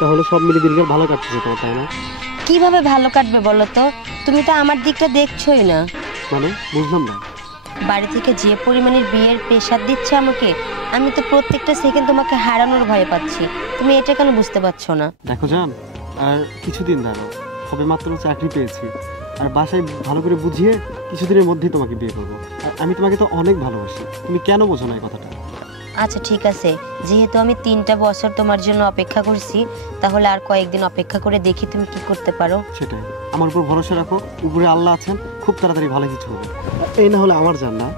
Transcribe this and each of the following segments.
তাহলে সব মিলে দিনকাল ভালো কাটতেছে তোমার, তাই না? কিভাবে ভালো কাটবে বলো তো? তুমি তো আমার দিকটা দেখছোই না। মানে বুঝলাম না। বাড়ি থেকে যে পরিমাণের বিয়ের প্রেশার দিচ্ছে আমাকে, আমি তো প্রত্যেকটা সেকেন্ড তোমাকে হারানোর ভয় পাচ্ছি। তুমি এটা কেন বুঝতে পারছো না? দেখো জান, আর কিছুদিন দাঁড়াও, সবে মাত্র চাকরি পেয়েছি, আর বাসায় ভালো করে বুঝিয়ে কিছুদিনের মধ্যেই তোমাকে বিয়ে করবো। আর আমি তোমাকে তো অনেক ভালোবাসি, তুমি কেন বোঝো না এই কথাটা? আচ্ছা ঠিক আছে, যেহেতু আমি 3টা বছর তোমার জন্য অপেক্ষা করছি, তাহলে আর কয়েকদিন অপেক্ষা করে দেখি তুমি কি করতে পারো। সেটাই, আমার উপর ভরসা রাখো, উপরে আল্লাহ আছেন, খুব তাড়াতাড়ি ভালো কিছু হবে। এই না হলে আমার জান না।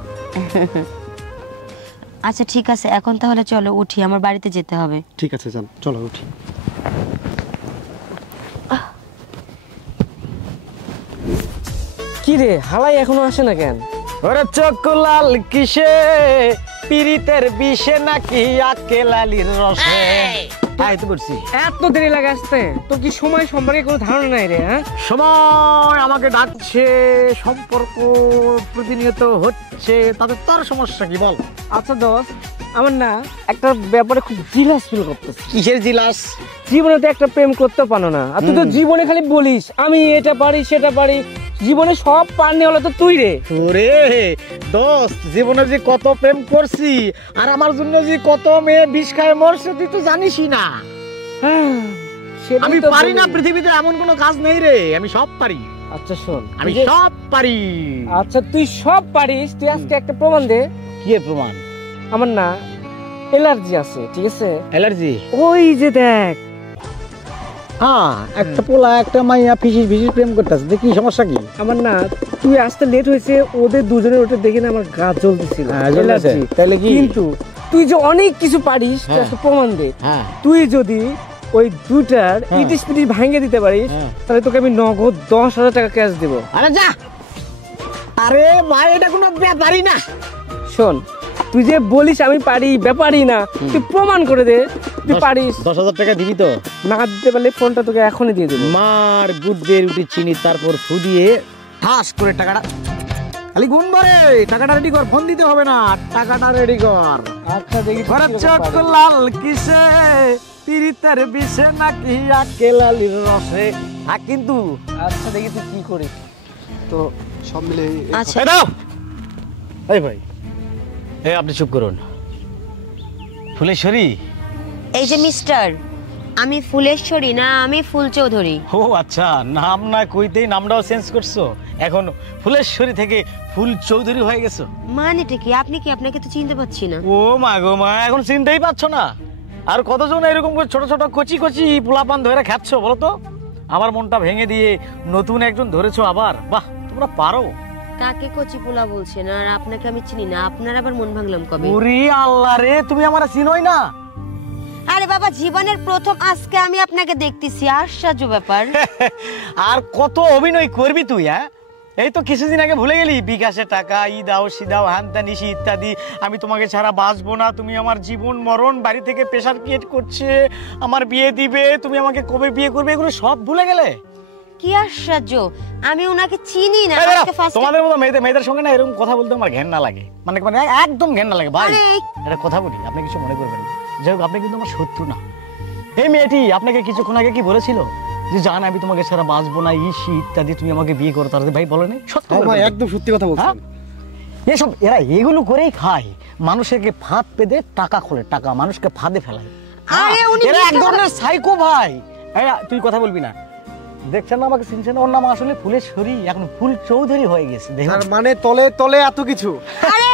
আচ্ছা ঠিক আছে, এখন তাহলে চলো উঠি, আমার বাড়িতে যেতে হবে। ঠিক আছে জান, চলো উঠি। কি রে, হালাই এখনো আসে না কেন? ওরে চোখ লাল কিসে, পিরিতের বিষে নাকি আকেলালির রসে? আইতে বলছি এত দেরি লাগে আসতে? তোর কি সময় সম্পর্কে কোনো ধারণা নাই রে? হ্যাঁ, সময় আমাকে ডাকছে, সম্পর্ক প্রতিনিয়ত হচ্ছে, তাতে তোর সমস্যা কি বল? আচ্ছা দোস্ত, আমার না একটা ব্যাপারে খুব জিলাস ফিল করতেছি। কিসের জিলাস? জীবনে তো একটা প্রেম করতে পারো না, আর তুই তো জীবনে খালি বলিস আমি এটা পারি সেটা পারি, জীবনে সব পারনি হলো তো তুই রে। ওরে দোস্ত, জীবনে যে কত প্রেম করছি, আর আমার জন্য যে কত মেয়ে বিষ খায় মরছে, তুই তো জানিসই না। আমি পারি না পৃথিবীতে এমন কোনো কাজ নেই রে, আমি সব পারি। আচ্ছা শোন, আমি সব পারি। আচ্ছা তুই সব পারিস, তুই আজকে একটা প্রমাণ দে। কি প্রমাণ? আমার না অ্যালার্জি আছে, ঠিক আছে? অ্যালার্জি? ওই যে দেখ, হ্যাঁ, একটা পোলা একটা মাইয়া ফিসিস ফিসিস প্রেম করতেছে, দেখি সমস্যা কি? আমার না তুই আসতে লেট হয়েছে, ওদের দুজনের ওটা দেখে না আমার গা জ্বলতেছিল। তাহলে কি? কিন্তু তুই যে অনেক কিছু পারিস, তুই একটা প্রমাণ দে। তুই যদি ওই দুটার ইটিস পিটিস ভাঙে দিতে পারিস, তাহলে তোকে আমি নগদ 10,000 টাকা ক্যাশ দেবো। আরে যা, আরে ভাই এটা কোনো ব্যাপারই না। শোন, তুই যে বলিস আমি পারি, ব্যাপারই না, তুই প্রমাণ করে দে তুই পারিস। 10,000 টাকা দিবি তো? না দিতে পারলে ফোনটা তোকে এখনই দিয়ে দেবো। মার গুড দিয়ে রুটি চিনি, তারপর ফু দিয়ে ঠাস করে টাকাটা খালি গুণ মারে। টাকাটা রেডি কর, ফোন দিতে হবে না, টাকাটা রেডি কর। আচ্ছা দেখি। চোখ লাল কিসে, পিরিতের বিষে নাকি আকেলালির রসে? কিন্তু আচ্ছা দেখি তুই কি করিস। তো সব মিলে আচ্ছা এই ভাই, এই আপনি চুপ করুন। ফুলেশ্বরী? এই যে মিস্টার, আমি ফুলেশ্বরী না, আমি ফুল চৌধুরী। ও আচ্ছা, নাম না কইতেই নামটাও চেঞ্জ করছো, এখন ফুলেশ্বরী থেকে ফুল চৌধুরী হয়ে গেছো। মানেটা কি? আপনি কি? আপনাকে তো চিনতে পাচ্ছি না। ও মা গো মা, এখন চিনতেই পাচ্ছ না? আর কতজন এরকম করে ছোট ছোট কচি কচি পোলাপান ধরে খাচ্ছ বলো তো? আমার মনটা ভেঙে দিয়ে নতুন একজন ধরেছো আবার, বাহ তোমরা পারো। কাকে কচি পোলা বলছেন? আর আপনাকে আমি চিনি না, আপনার আবার মন ভাঙলাম কবে? ওরে আল্লাহ রে, তুমি আমার চিনোই না? আরে বাবা, জীবনের প্রথম আজকে আমি আপনাকে দেখতেছি, আশ্চর্য ব্যাপার। আর কত অভিনয় করবি তুই? হ্যাঁ, এই তো কিছুদিন আগে ভুলে গেলি বিকাশে টাকা, ই দাও সি দাও, হ্যানতা নিশি ইত্যাদি, আমি তোমাকে ছাড়া বাঁচবো না, তুমি আমার জীবন মরণ, বাড়ি থেকে প্রেশার ক্রিয়েট করছে, আমার বিয়ে দিবে, তুমি আমাকে কবে বিয়ে করবে, এগুলো সব ভুলে গেলে? কি আশ্চর্য, আমি ওনাকে চিনি না। তোমাদের মতো মেয়েদের সঙ্গে না এরকম কথা বলতে আমার ঘেন্না লাগে, মানে একদম ঘেন্না লাগে ভাই। এটা কথা বলি, আপনি কিছু মনে করবেন না, যাই হোক আপনি কিন্তু আমার শত্রু না। এই মেয়েটি আপনাকে কিছুক্ষণ আগে কি বলেছিল যে জান আমি তোমাকে ছাড়া বাঁচবো না, ইসি ইত্যাদি, তুমি আমাকে বিয়ে করো, তাহলে ভাই বলেনি? সত্যি ভাই, একদম সত্যি কথা বলছেন। এসব এরা এগুলো করেই খায়, মানুষকে ফাঁদ পেতে টাকা খোলে, টাকা মানুষকে ফাঁদে ফেলায়। এরা এক ধরনের সাইকো ভাই। তুই কথা বলবি না, দেখছেন না আমাকে চিনছেন? ওর নাম আসলে ফুলেশ্বরী, এখন ফুল চৌধুরী হয়ে গেছে। তার মানে তলে তলে এত কিছু। আরে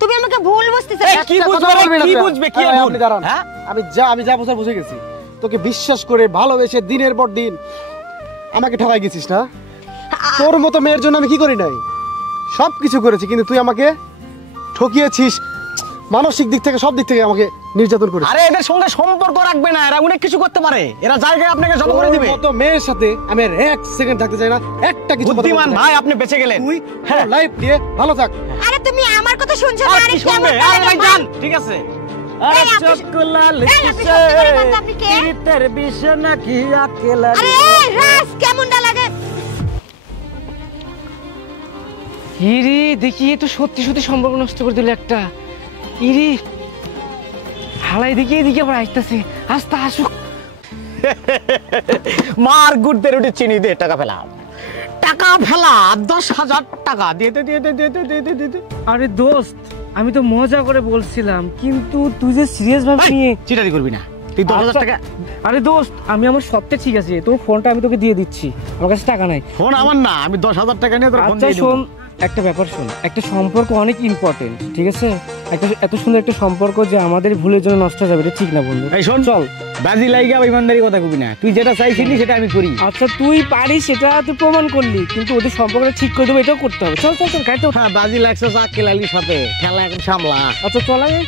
তুমি আমাকে ভুল বুঝতেছো। কি বুঝবে? কি বুঝবে? কি আপনি দাঁড়ান, আমি যা বুঝার বুঝে গেছি। তোকে বিশ্বাস করে ভালোবেসে দিনের পর দিন আমাকে ঠকাই গেছিস না? তোর মতো মেয়ের জন্য আমি কি করি নাই? সব কিছু করেছি, কিন্তু তুই আমাকে ঠকিয়েছিস, মানসিক দিক থেকে সব দিক থেকে আমাকে নির্যাতন করিস। আরে এদের সঙ্গে সম্পর্ক রাখবে না, এরা অনেক কিছু করতে পারে, এরা জায়গায় আপনাকে জব করে দিবে। মতো মেয়ের সাথে আমি আর এক সেকেন্ড থাকতে চাই না, একটা কিছু। বুদ্ধিমান ভাই, আপনি বেঁচে গেলেন। তুই লাইফ দিয়ে ভালো থাক। আরে তুমি আমার কথা শুনছো না? আরে শুনবে? আরে ভাই জান, ঠিক আছে। আরে চোখ লাল কিসে, পিরিতের বিষে নাকি আকেলা। আরে রাস কেমনটা লাগে? ইরি দেখি তো সত্যি সত্যি সম্পর্ক নষ্ট করে দিল একটা। ইরি হালাই দেখি এদিকে আবার আসতেছে, আস্তে আসুক। মার গুড়তে রুটি চিনি দে, টাকা ফেলা, টাকা ফেলা, 10,000 টাকা দিয়ে দে, দিয়ে দে, দিয়ে দে, দিয়ে দে, দিয়ে দে। আরে দোস্ত, আমি তো মজা করে বলছিলাম, কিন্তু তুই যে সিরিয়াস ভাবে নিয়ে চিটারি করবি না, তুই 10,000 টাকা। আরে দোস্ত, আমি আমার সবটা ঠিক আছে, তোর ফোনটা আমি তোকে দিয়ে দিচ্ছি, আমার কাছে টাকা নাই। ফোন আমার না, আমি 10,000 টাকা নিয়ে তোর ফোন আচ্ছা দিয়ে দেব। শোন, একটা ব্যাপার শোন, একটা সম্পর্ক অনেক ইম্পর্টেন্ট, ঠিক আছে? একটা এত সুন্দর একটা সম্পর্ক যে আমাদের ভুলের জন্য নষ্ট হয়ে যাবে, এটা ঠিক না বন্ধু। এই শোন, চল। বাজি লাইগা ইমানদারি কথা কবি না, তুই যেটা চাইছিলি সেটা আমি করি। আচ্ছা তুই পারিস, সেটা তুই প্রমাণ করলি, কিন্তু ওদের সম্পর্কটা ঠিক করে দেবো, এটাও করতে হবে। চল চল চল, গাড়িতে ওঠ। হ্যাঁ, বাজি লাগছে চাক কেলালির সাথে, খেলা এখন সামলা। আচ্ছা চল আগে।